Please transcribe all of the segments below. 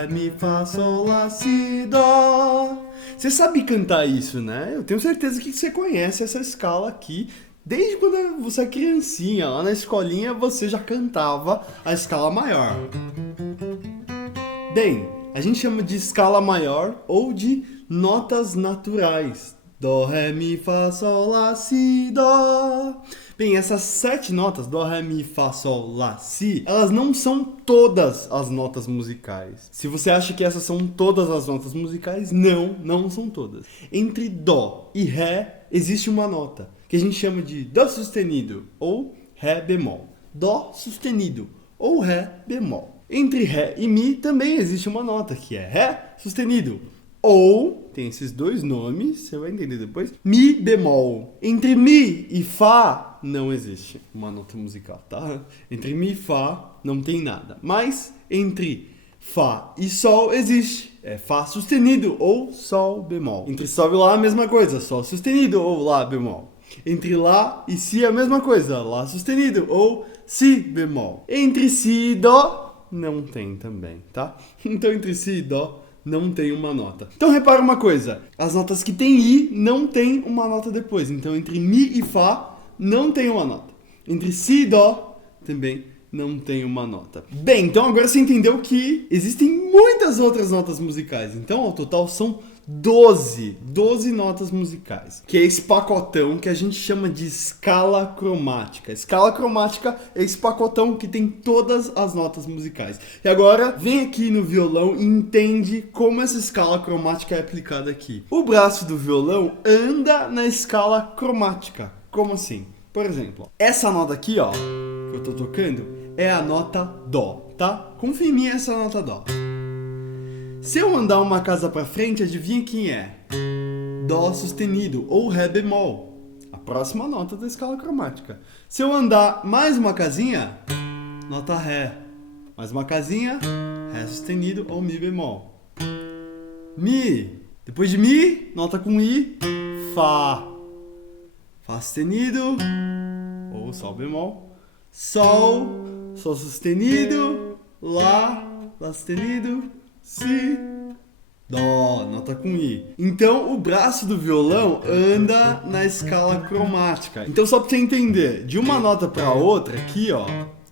ré, mi, fá, sol, lá, si, dó. Você sabe cantar isso, né? Eu tenho certeza que você conhece essa escala aqui. Desde quando você é criancinha, lá na escolinha, você já cantava a escala maior. Bem, a gente chama de escala maior ou de notas naturais. Dó, ré, mi, fá, sol, lá, si, dó. Bem, essas 7 notas, dó, ré, mi, fá, sol, lá, si, elas não são todas as notas musicais. Se você acha que essas são todas as notas musicais, não são todas. Entre dó e ré existe uma nota, que a gente chama de dó sustenido ou ré bemol. Dó sustenido ou ré bemol. Entre ré e mi também existe uma nota, que é ré sustenido. Ou, tem esses dois nomes, você vai entender depois, mi bemol. Entre mi e fá não existe uma nota musical, tá? Entre mi e fá não tem nada. Mas entre fá e sol existe. É fá sustenido ou sol bemol. Entre sol e lá a mesma coisa, sol sustenido ou lá bemol. Entre lá e si a mesma coisa, lá sustenido ou si bemol. Entre si e dó não tem também, tá? Então entre si e dó não tem uma nota. Então repara uma coisa, as notas que tem i não tem uma nota depois. Então entre mi e fá não tem uma nota. Entre si e dó também não tem uma nota. Bem, então agora você entendeu que existem muitas outras notas musicais. Então ao total são 12 notas musicais, que é esse pacotão que a gente chama de escala cromática. Escala cromática é esse pacotão que tem todas as notas musicais. E agora, vem aqui no violão e entende como essa escala cromática é aplicada aqui. O braço do violão anda na escala cromática. Como assim? Por exemplo, essa nota aqui, ó, que eu tô tocando, é a nota dó, tá? Confia em mim, essa nota dó. Se eu andar uma casa pra frente, adivinha quem é? Dó sustenido ou ré bemol. A próxima nota da escala cromática. Se eu andar mais uma casinha, nota ré. Mais uma casinha, ré sustenido ou mi bemol. Mi. Depois de mi, nota com i, fá. Fá sustenido ou sol bemol. Sol. Sol sustenido, lá. Lá sustenido, si, dó, nota com i. Então o braço do violão anda na escala cromática. Então só pra você entender, de uma nota para outra aqui, ó,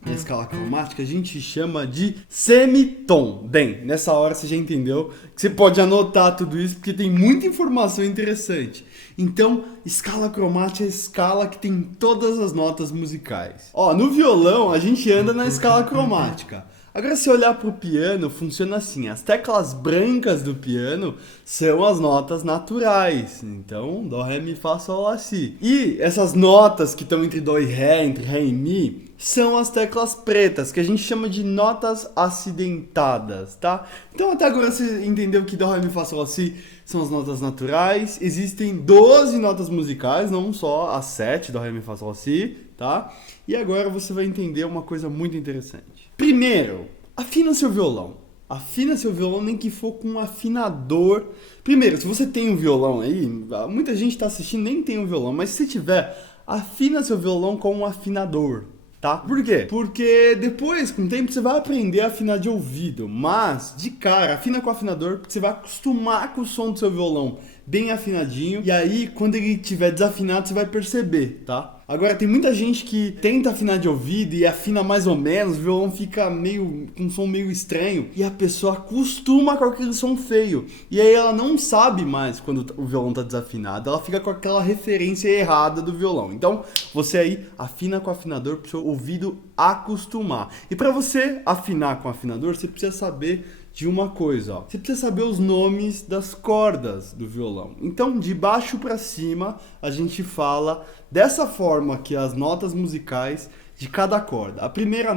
na escala cromática, a gente chama de semitom. Bem, nessa hora você já entendeu que você pode anotar tudo isso porque tem muita informação interessante. Então, escala cromática é a escala que tem todas as notas musicais. Ó, no violão a gente anda na escala cromática. Agora, se olhar para o piano, funciona assim. As teclas brancas do piano são as notas naturais. Então, dó, ré, mi, fá, sol, lá, si. E essas notas que estão entre dó e ré, entre ré e mi, são as teclas pretas, que a gente chama de notas acidentadas, tá? Então, até agora você entendeu que dó, ré, mi, fá, sol, lá, si são as notas naturais. Existem 12 notas musicais, não só as 7, dó, ré, mi, fá, sol, lá, si, tá? E agora você vai entender uma coisa muito interessante. Primeiro, afina seu violão. Afina seu violão nem que for com um afinador. Primeiro, se você tem um violão aí, muita gente está assistindo nem tem um violão, mas se tiver, afina seu violão com um afinador, tá? Por quê? Porque depois, com o tempo, você vai aprender a afinar de ouvido, mas de cara, afina com o afinador, porque você vai acostumar com o som do seu violão bem afinadinho, e aí, quando ele estiver desafinado, você vai perceber, tá? Agora, tem muita gente que tenta afinar de ouvido e afina mais ou menos, o violão fica meio com um som meio estranho e a pessoa acostuma com aquele som feio. E aí ela não sabe mais quando o violão tá desafinado, ela fica com aquela referência errada do violão. Então, você aí afina com o afinador pro seu ouvido acostumar. E para você afinar com o afinador, você precisa saber de uma coisa, ó. Você precisa saber os nomes das cordas do violão. Então, de baixo para cima, a gente fala dessa forma aqui as notas musicais de cada corda. A primeira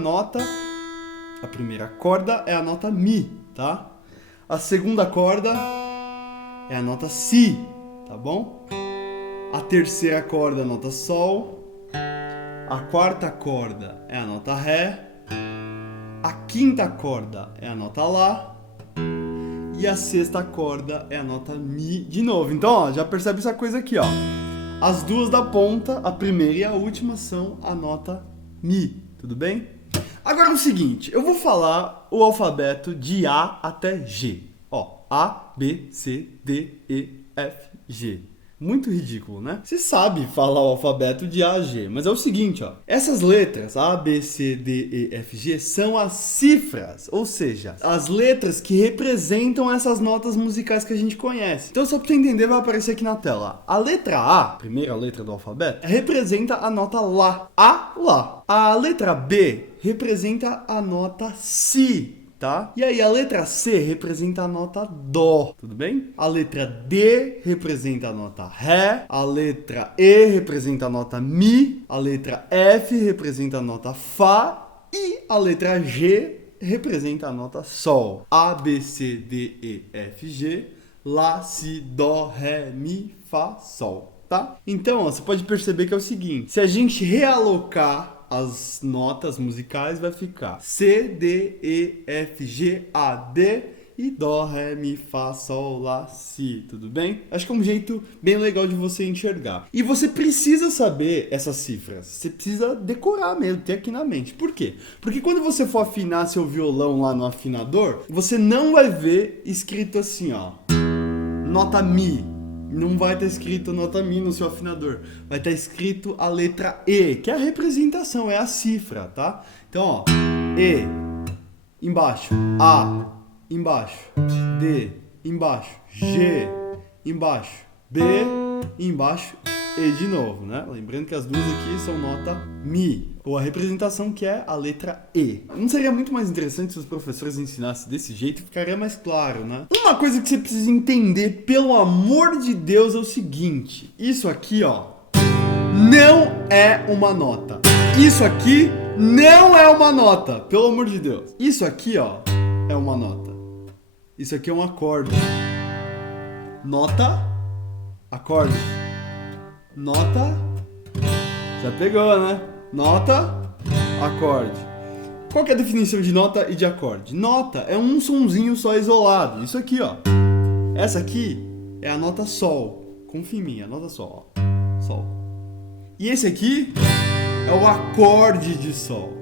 corda é a nota mi, tá? A segunda corda é a nota si, tá bom? A terceira corda é a nota sol. A quarta corda é a nota ré. A quinta corda é a nota lá. E a sexta corda é a nota mi de novo. Então, ó, já percebe essa coisa aqui, ó. As duas da ponta, a primeira e a última, são a nota mi. Tudo bem? Agora Agora é o seguinte, eu vou falar o alfabeto de A até G. Ó, A, B, C, D, E, F, G. Muito ridículo, né? Você sabe falar o alfabeto de A a G, mas é o seguinte, ó. Essas letras, A, B, C, D, E, F, G, são as cifras, ou seja, as letras que representam essas notas musicais que a gente conhece. Então, só pra você entender, vai aparecer aqui na tela. A letra A, primeira letra do alfabeto, representa a nota Lá. A, Lá. A letra B representa a nota Si. Tá? E aí a letra C representa a nota Dó, tudo bem? A letra D representa a nota Ré, a letra E representa a nota Mi, a letra F representa a nota Fá e a letra G representa a nota Sol. A, B, C, D, E, F, G, Lá, Si, Dó, Ré, Mi, Fá, Sol, tá? Então, ó, você pode perceber que é o seguinte, se a gente realocar as notas musicais, vai ficar C, D, E, F, G, A, D e Dó, Ré, Mi, Fá, Sol, Lá, Si, tudo bem? Acho que é um jeito bem legal de você enxergar. E você precisa saber essas cifras, você precisa decorar mesmo, ter aqui na mente. Por quê? Porque quando você for afinar seu violão lá no afinador, você não vai ver escrito assim, ó, nota Mi. Não vai estar escrito nota Mi no seu afinador. Vai estar escrito a letra E, que é a representação, é a cifra, tá? Então, ó, E, embaixo, A, embaixo, D, embaixo, G, embaixo, B, embaixo, E de novo, né? Lembrando que as duas aqui são nota Mi, ou a representação que é a letra E. Não seria muito mais interessante se os professores ensinassem desse jeito? Ficaria mais claro, né? Uma coisa que você precisa entender, pelo amor de Deus, é o seguinte. Isso aqui, ó, não é uma nota. Isso aqui não é uma nota, pelo amor de Deus. Isso aqui, ó, é uma nota. Isso aqui é um acorde. Nota, acorde. Nota, já pegou, né? Nota, acorde. Qual que é a definição de nota e de acorde? Nota é um sonzinho só isolado. Isso aqui, ó. Essa aqui é a nota Sol. Confia em mim, a nota Sol, ó. Sol. E esse aqui é o acorde de Sol.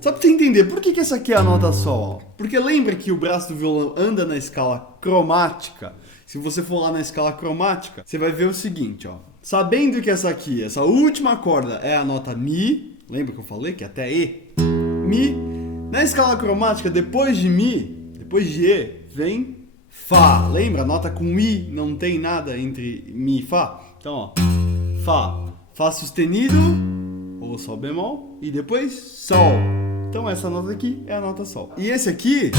Só pra você entender, por que essa aqui é a nota Sol? Porque lembra que o braço do violão anda na escala cromática? Se você for lá na escala cromática, você vai ver o seguinte, ó. Sabendo que essa aqui, essa última corda é a nota Mi, lembra que eu falei que até E? Mi. Na escala cromática, depois de Mi, depois de E, vem Fá. Lembra? A nota com I não tem nada entre Mi e Fá. Então, ó, Fá. Fá sustenido, ou Sol bemol, e depois Sol. Então essa nota aqui é a nota Sol. E esse aqui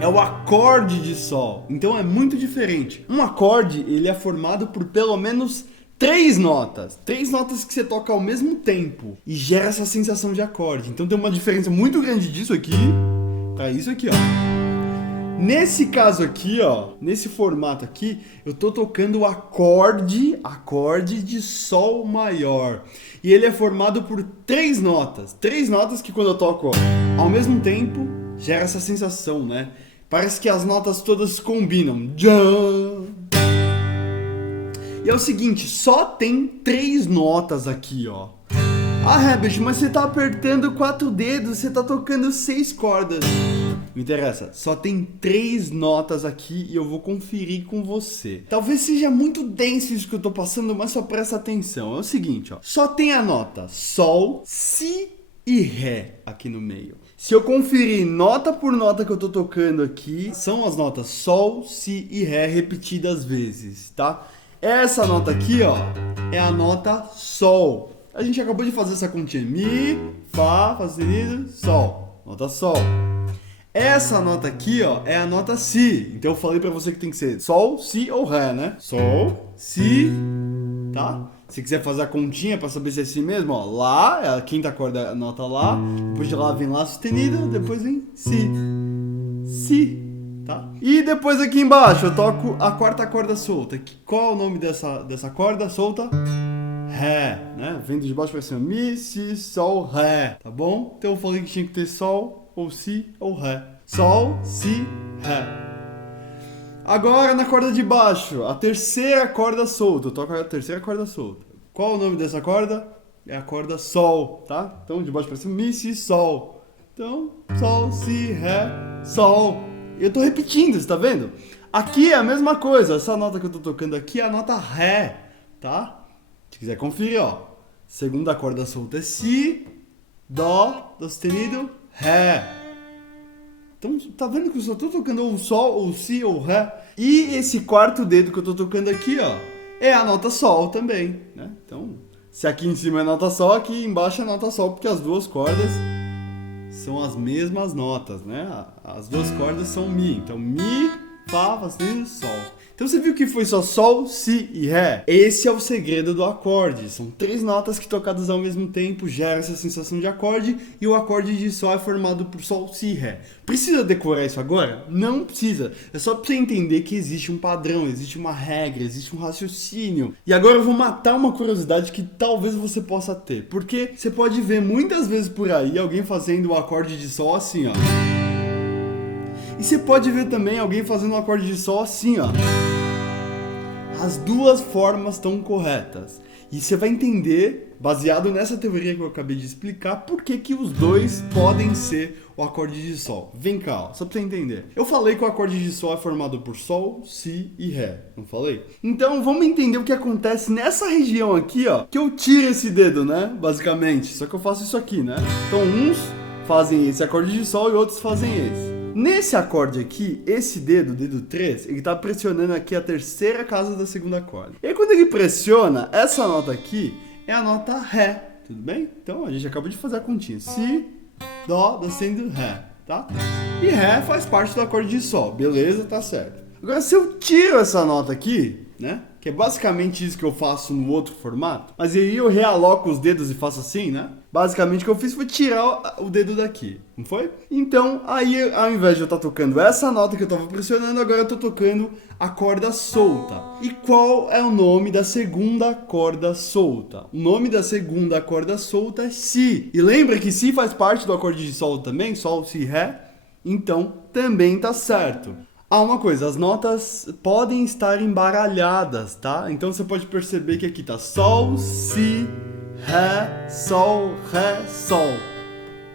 é o acorde de Sol. Então é muito diferente. Um acorde, ele é formado por pelo menos 3 notas. 3 notas que você toca ao mesmo tempo. E gera essa sensação de acorde. Então tem uma diferença muito grande disso aqui para isso aqui, ó. Nesse caso aqui, ó, nesse formato aqui, eu tô tocando o acorde de Sol maior. E ele é formado por 3 notas. 3 notas que quando eu toco, ó, ao mesmo tempo, gera essa sensação, né? Parece que as notas todas combinam. E é o seguinte, só tem 3 notas aqui, ó. Ah, Herbert, mas você tá apertando 4 dedos, você tá tocando 6 cordas. Não interessa, só tem 3 notas aqui e eu vou conferir com você. Talvez seja muito denso isso que eu tô passando, mas só presta atenção. É o seguinte, ó. Só tem a nota Sol, Si e Ré aqui no meio. Se eu conferir nota por nota que eu tô tocando aqui, são as notas Sol, Si e Ré repetidas vezes, tá? Essa nota aqui, ó, é a nota Sol. A gente acabou de fazer essa continha. Mi, Fá, Fá sustenido, Sol. Nota Sol. Essa nota aqui, ó, é a nota Si. Então eu falei pra você que tem que ser Sol, Si ou Ré, né? Sol, Si, tá? Se quiser fazer a continha pra saber se é Si mesmo, ó, Lá, é a quinta corda, é a nota Lá. Depois de Lá vem Lá sustenido, depois vem Si. Si, tá? E depois aqui embaixo eu toco a quarta corda solta. Qual é o nome dessa corda solta? Ré, né? Vem de baixo pra cima. Mi, Si, Sol, Ré, tá bom? Então eu falei que tinha que ter Sol, ou Si, ou Ré. Sol, Si, Ré. Agora na corda de baixo, a terceira corda solta. Eu toco a terceira corda solta. Qual é o nome dessa corda? É a corda Sol, tá? Então de baixo pra cima, Mi, Si, Sol. Então, sol, si, ré, sol. Eu tô repetindo, você tá vendo? Aqui é a mesma coisa, essa nota que eu tô tocando aqui é a nota ré, tá? Se quiser conferir, ó. Segunda corda solta é si, dó sustenido, ré. Então, tá vendo que eu só tô tocando ou sol, ou si, ou ré? E esse quarto dedo que eu tô tocando aqui, ó, é a nota sol também, né? Então, se aqui em cima é nota sol, aqui embaixo é nota sol, porque as duas cordas são as mesmas notas, né? As duas cordas são mi. Então, mi, fá, fá sustenido, sol. Então você viu que foi só sol, si e ré? Esse é o segredo do acorde. São 3 notas que tocadas ao mesmo tempo geram essa sensação de acorde, e o acorde de sol é formado por sol, si e ré. Precisa decorar isso agora? Não precisa. É só pra você entender que existe um padrão, existe uma regra, existe um raciocínio. E agora eu vou matar uma curiosidade que talvez você possa ter. Porque você pode ver muitas vezes por aí alguém fazendo o acorde de sol assim, ó. E você pode ver também alguém fazendo um acorde de sol assim, ó. As duas formas estão corretas. E você vai entender, baseado nessa teoria que eu acabei de explicar, por que os dois podem ser o acorde de sol. Vem cá, ó, só pra você entender. Eu falei que o acorde de sol é formado por sol, si e ré, não falei? Então vamos entender o que acontece nessa região aqui, ó, que eu tiro esse dedo, né, basicamente. Só que eu faço isso aqui, né? Então uns fazem esse acorde de sol e outros fazem esse. Nesse acorde aqui, esse dedo, o dedo 3, ele tá pressionando aqui a terceira casa da segunda corda. E aí quando ele pressiona, essa nota aqui é a nota ré, tudo bem? Então a gente acabou de fazer a continha. Si, dó, sustenido, ré, tá? E ré faz parte do acorde de sol, beleza, tá certo. Agora se eu tiro essa nota aqui, né? Que é basicamente isso que eu faço no outro formato. Mas aí eu realoco os dedos e faço assim, né? Basicamente o que eu fiz foi tirar o dedo daqui, não foi? Então, aí ao invés de eu estar tocando essa nota que eu estava pressionando, agora eu estou tocando a corda solta. E qual é o nome da segunda corda solta? O nome da segunda corda solta é si. E lembra que si faz parte do acorde de sol também? Sol, si, ré? Então, também tá certo. Ah, uma coisa, as notas podem estar embaralhadas, tá? Então você pode perceber que aqui tá sol, si, ré, sol, sol.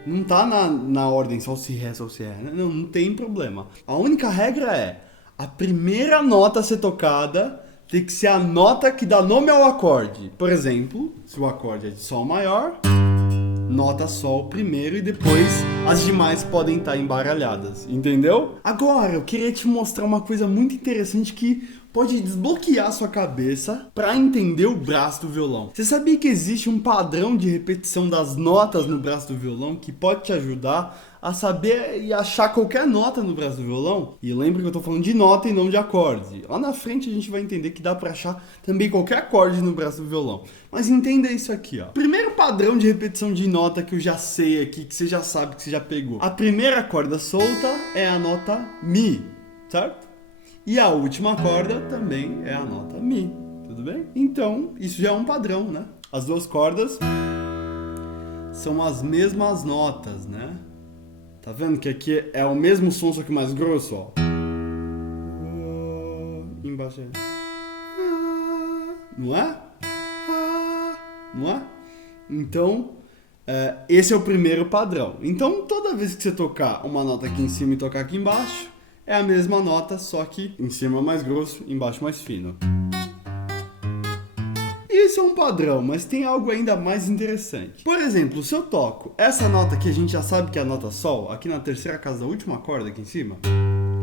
Não tá na ordem sol, si, ré, né? Não tem problema. A única regra é, a primeira nota a ser tocada tem que ser a nota que dá nome ao acorde. Por exemplo, se o acorde é de sol maior, nota sol primeiro e depois as demais podem estar embaralhadas, entendeu? Agora, eu queria te mostrar uma coisa muito interessante que pode desbloquear sua cabeça para entender o braço do violão. Você sabia que existe um padrão de repetição das notas no braço do violão que pode te ajudar a saber e achar qualquer nota no braço do violão? E lembra que eu tô falando de nota e não de acorde. Lá na frente a gente vai entender que dá para achar também qualquer acorde no braço do violão. Mas entenda isso aqui, ó. Primeiro padrão de repetição de nota que eu já sei aqui, que você já sabe, que você já pegou. A primeira corda solta é a nota Mi, certo? E a última corda também é a nota Mi, tudo bem? Então, isso já é um padrão, né? As duas cordas são as mesmas notas, né? Tá vendo que aqui é o mesmo som, só que mais grosso, ó. Embaixo é... Não é? Não é? Então, esse é o primeiro padrão. Então, toda vez que você tocar uma nota aqui em cima e tocar aqui embaixo, é a mesma nota, só que em cima mais grosso, embaixo mais fino. Isso é um padrão, mas tem algo ainda mais interessante. Por exemplo, se eu toco essa nota aqui, a gente já sabe que é a nota sol, aqui na terceira casa da última corda aqui em cima.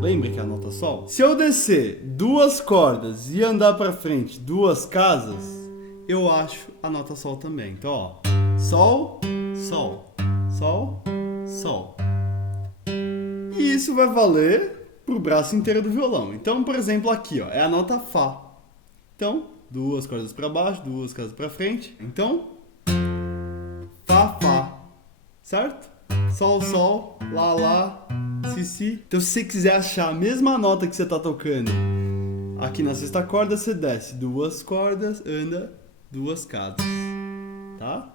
Lembra que é a nota sol? Se eu descer duas cordas e andar pra frente duas casas, eu acho a nota sol também. Então, ó, sol, sol, sol, sol. E isso vai valer pro braço inteiro do violão. Então, por exemplo, aqui, ó, é a nota Fá. Então, duas cordas para baixo, duas cordas para frente. Então, Fá, Fá. Certo? Sol, Sol, Lá, Lá, Si, Si. Então, se você quiser achar a mesma nota que você tá tocando aqui na sexta corda, você desce duas cordas, anda duas casas. Tá?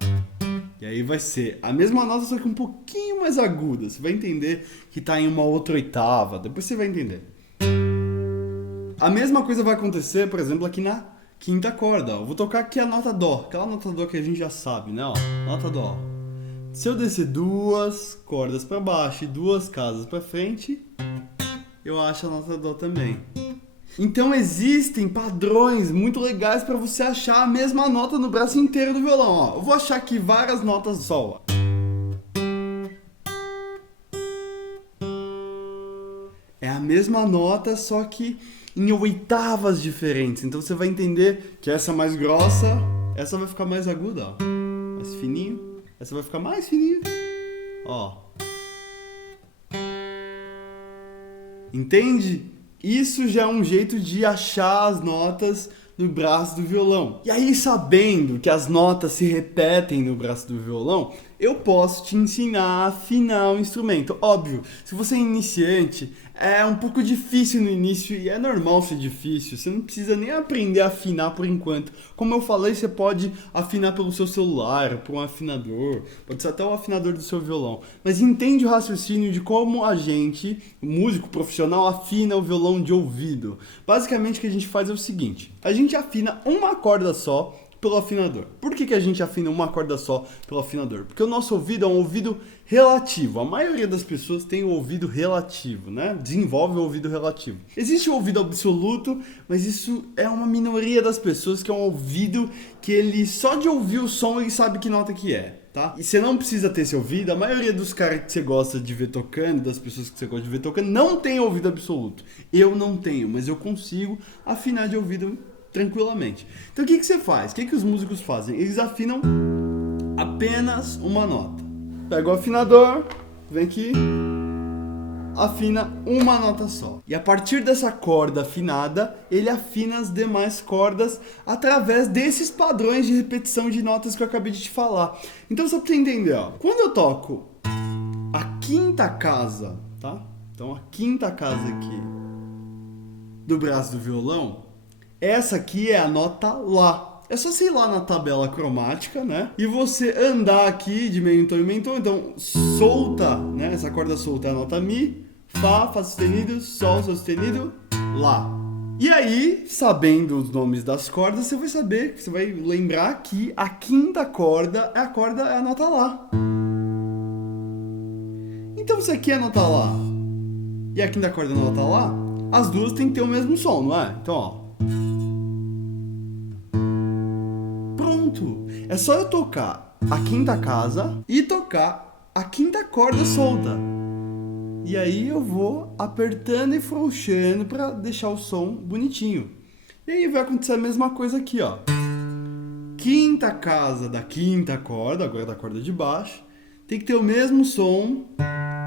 E aí vai ser a mesma nota, só que um pouquinho mais aguda. Você vai entender que tá em uma outra oitava. Depois você vai entender. A mesma coisa vai acontecer, por exemplo, aqui na quinta corda. Eu vou tocar aqui a nota Dó. Aquela nota Dó que a gente já sabe, né? Ó, nota Dó. Se eu descer 2 cordas para baixo e 2 casas para frente, eu acho a nota dó também. Então existem padrões muito legais para você achar a mesma nota no braço inteiro do violão. Ó, eu vou achar aqui várias notas sol. Ó. É a mesma nota, só que em oitavas diferentes. Então você vai entender que essa é mais grossa, essa vai ficar mais aguda, ó. Mais fininho. Essa vai ficar mais fininha. Ó. Entende? Isso já é um jeito de achar as notas no braço do violão. E aí, sabendo que as notas se repetem no braço do violão, eu posso te ensinar a afinar o instrumento. Óbvio, se você é iniciante, é um pouco difícil no início e é normal ser difícil. Você não precisa nem aprender a afinar por enquanto. Como eu falei, você pode afinar pelo seu celular, por um afinador, pode ser até o afinador do seu violão. Mas entende o raciocínio de como a gente, o músico profissional, afina o violão de ouvido. Basicamente o que a gente faz é o seguinte: a gente afina uma corda só pelo afinador. Por que a gente afina uma corda só pelo afinador? Porque o nosso ouvido é um ouvido relativo. A maioria das pessoas tem o ouvido relativo, né? Desenvolve o ouvido relativo. Existe o ouvido absoluto, mas isso é uma minoria das pessoas, que é um ouvido que ele só de ouvir o som ele sabe que nota que é. Tá? E você não precisa ter esse ouvido. A maioria dos caras que você gosta de ver tocando, das pessoas que você gosta de ver tocando, não tem ouvido absoluto. Eu não tenho, mas eu consigo afinar de ouvido tranquilamente. Então o que você faz? O que os músicos fazem? Eles afinam apenas uma nota. Pega o afinador, vem aqui, afina uma nota só. E a partir dessa corda afinada, ele afina as demais cordas através desses padrões de repetição de notas que eu acabei de te falar. Então só pra você entender, ó, quando eu toco a quinta casa, tá? Então a quinta casa aqui do braço do violão, essa aqui é a nota Lá. É só você ir lá na tabela cromática, né? E você andar aqui de meio em tom em meio em tom. Então, solta, né? Essa corda solta é a nota Mi, Fá, Fá sustenido, Sol sustenido, Lá. E aí, sabendo os nomes das cordas, você vai saber, você vai lembrar que a quinta corda é a nota Lá. Então, se aqui é a nota Lá e a quinta corda é a nota Lá, as duas têm que ter o mesmo som, não é? Então, ó. É só eu tocar a quinta casa e tocar a quinta corda solta. E aí eu vou apertando e frouxando para deixar o som bonitinho. E aí vai acontecer a mesma coisa aqui, ó. Quinta casa da quinta corda, agora da corda de baixo, tem que ter o mesmo som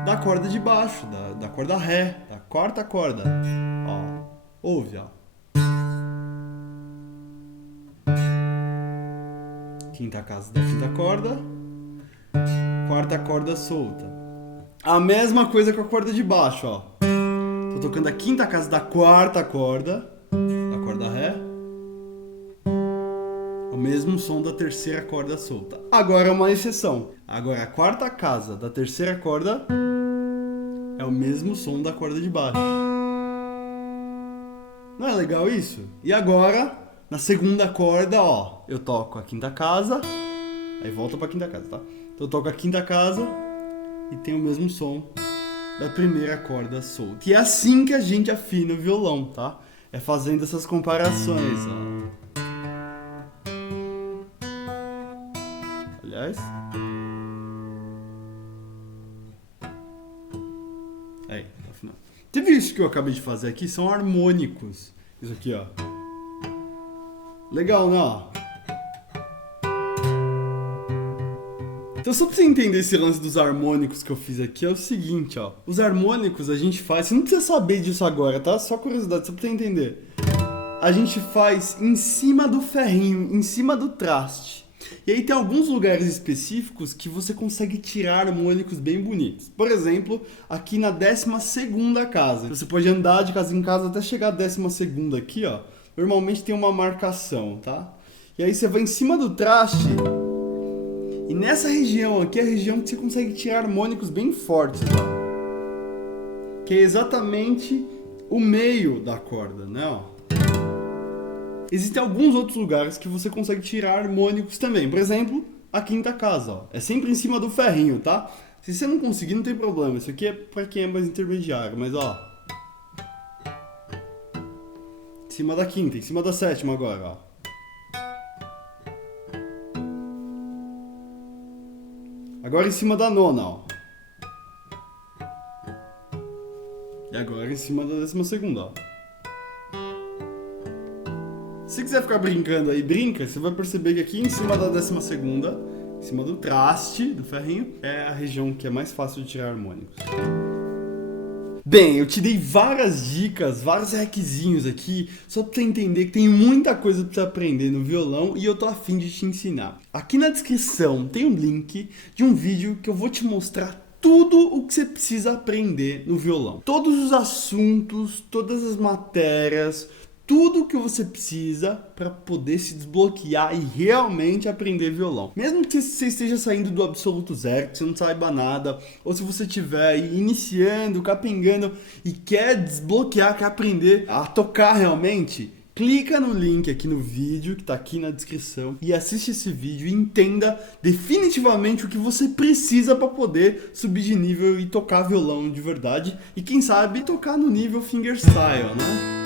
da corda de baixo, da corda Ré, da quarta corda. Ó, ouve, ó. Quinta casa da quinta corda, quarta corda solta. A mesma coisa com a corda de baixo, ó. Tô tocando a quinta casa da quarta corda, da corda Ré. O mesmo som da terceira corda solta. Agora é uma exceção. Agora a quarta casa da terceira corda é o mesmo som da corda de baixo. Não é legal isso? E agora, na segunda corda, ó, eu toco a quinta casa, aí volta pra quinta casa, tá? Então eu toco a quinta casa e tem o mesmo som da primeira corda solta. E é assim que a gente afina o violão, tá? É fazendo essas comparações, ó. Aliás... Aí, tá afinado. Teve isso que eu acabei de fazer aqui, são harmônicos. Isso aqui, ó. Legal, né? Então, só pra você entender esse lance dos harmônicos que eu fiz aqui, é o seguinte, ó. Os harmônicos a gente faz... Você não precisa saber disso agora, tá? Só curiosidade, só pra você entender. A gente faz em cima do ferrinho, em cima do traste. E aí tem alguns lugares específicos que você consegue tirar harmônicos bem bonitos. Por exemplo, aqui na 12ª casa. Você pode andar de casa em casa até chegar à 12ª aqui, ó. Normalmente tem uma marcação, tá? E aí você vai em cima do traste e nessa região aqui é a região que você consegue tirar harmônicos bem fortes, ó. Que é exatamente o meio da corda, né? Ó. Existem alguns outros lugares que você consegue tirar harmônicos também. Por exemplo, a quinta casa, ó. É sempre em cima do ferrinho, tá? Se você não conseguir, não tem problema. Isso aqui é pra quem é mais intermediário, mas ó. Em cima da quinta, em cima da sétima agora, ó. Agora em cima da nona, ó. E agora em cima da 12ª, ó. Se quiser ficar brincando aí, brinca. Você vai perceber que aqui em cima da 12ª, em cima do traste, do ferrinho, é a região que é mais fácil de tirar harmônicos. Bem, eu te dei várias dicas, vários hackzinhos aqui, só pra você entender que tem muita coisa pra você aprender no violão e eu tô a fim de te ensinar. Aqui na descrição tem um link de um vídeo que eu vou te mostrar tudo o que você precisa aprender no violão. Todos os assuntos, todas as matérias, tudo que você precisa para poder se desbloquear e realmente aprender violão. Mesmo que você esteja saindo do absoluto zero, que você não saiba nada, ou se você estiver iniciando, capengando e quer desbloquear, quer aprender a tocar realmente, clica no link aqui no vídeo, que está aqui na descrição, e assiste esse vídeo e entenda definitivamente o que você precisa para poder subir de nível e tocar violão de verdade. E quem sabe tocar no nível fingerstyle, né?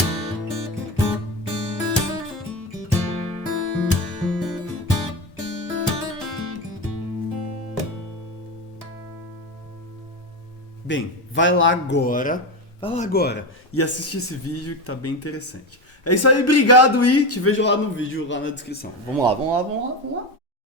Bem, vai lá agora e assiste esse vídeo que tá bem interessante. É isso aí, obrigado e te vejo lá no vídeo, lá na descrição. Vamos lá.